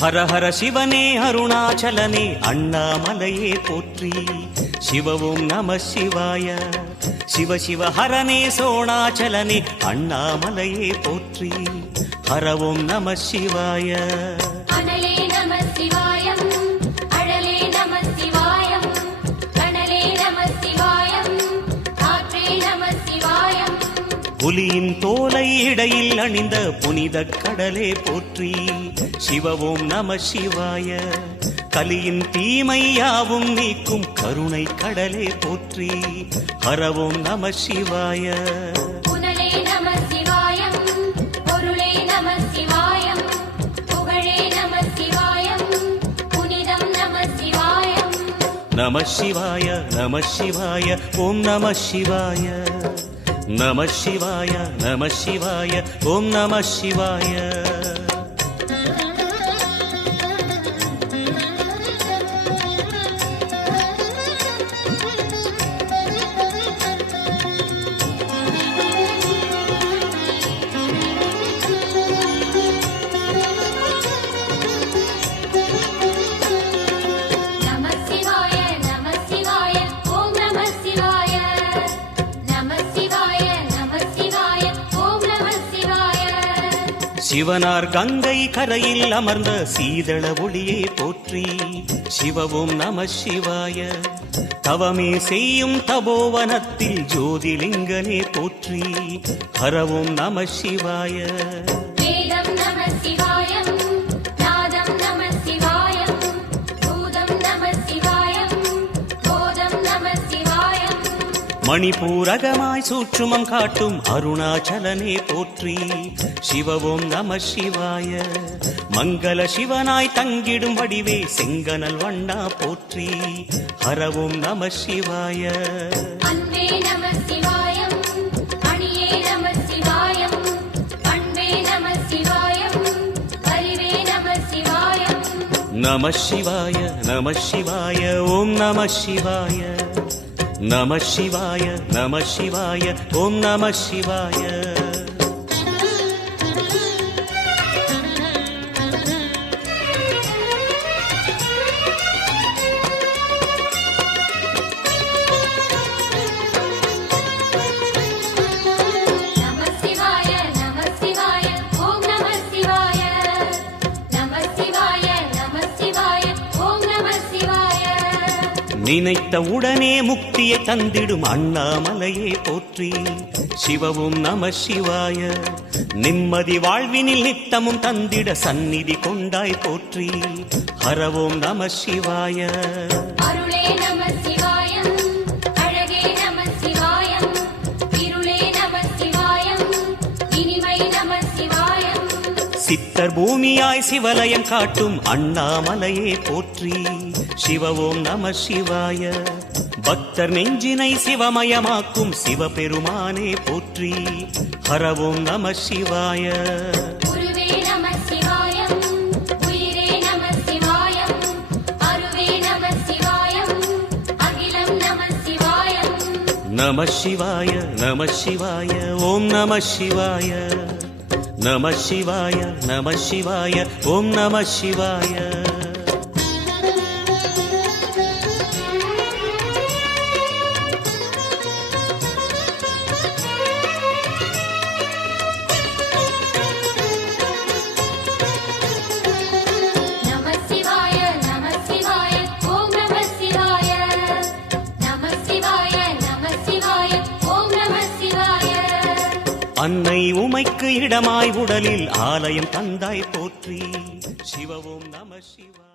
ஹர ஹர சிவனே அருணாச்சலனே அண்ணாமலையே போற்றி சிவவும் நம சிவாய சிவ சிவ ஹரனே சோணாச்சலனே அண்ணாமலையே போற்றி ஹரவும் நம சிவாய புலியின் தோலை இடையில் அணிந்த புனித கடலே போற்றி சிவவும் நம சிவாய கலியின் தீமையாவும் நீக்கும் கருணை கடலே போற்றி ஹரவும் நம சிவாய நம சிவாய நம சிவாய ஓம் நம சிவாய நம சிவாய நம சிவாய ஓம் நம சிவாய சிவனார் கங்கை கரையில் அமர்ந்த சீதள ஒளியே போற்றி சிவவும் நம சிவாய தவமே செய்யும் தபோவனத்தில் ஜோதிலிங்கனே போற்றி ஹரவும் நம சிவாய மணிபூரகமாய் சூற்றுமம் காட்டும் அருணாச்சலனே போற்றி சிவவும் நம சிவாய மங்கள சிவனாய் தங்கிடும் வடிவே செங்கனல் வண்ணா போற்றி ஹரவும் நம சிவாய நம சிவாய நம சிவாய ஓம் நம சிவாய நம சிவாய நம சிவாய ஓம் நம சிவாய நினைத்த உடனே முக்தியை தந்திடும் அண்ணாமலையே போற்றி சிவவும் நம சிவாய நிம்மதி வாழ்வினில் நித்தமும் தந்திட சந்நிதி கொண்டாய் போற்றி ஹரவும் நம சிவாய சித்தர் பூமியாய் சிவலயம் காட்டும் அண்ணாமலையே போற்றி சிவவும் நம சிவாய பக்தர் நெஞ்சினை சிவமயமாக்கும் சிவபெருமானே போற்றி ஹரவும் நம சிவாய நம சிவாய நம சிவாய ஓம் நம சிவாய நம சிவாய நம சிவாய ஓம் நம சிவாய அன்னை உமைக்கு இடமாய் உடலில் ஆலயம் தந்தாய் போற்றி சிவவும் நம சிவா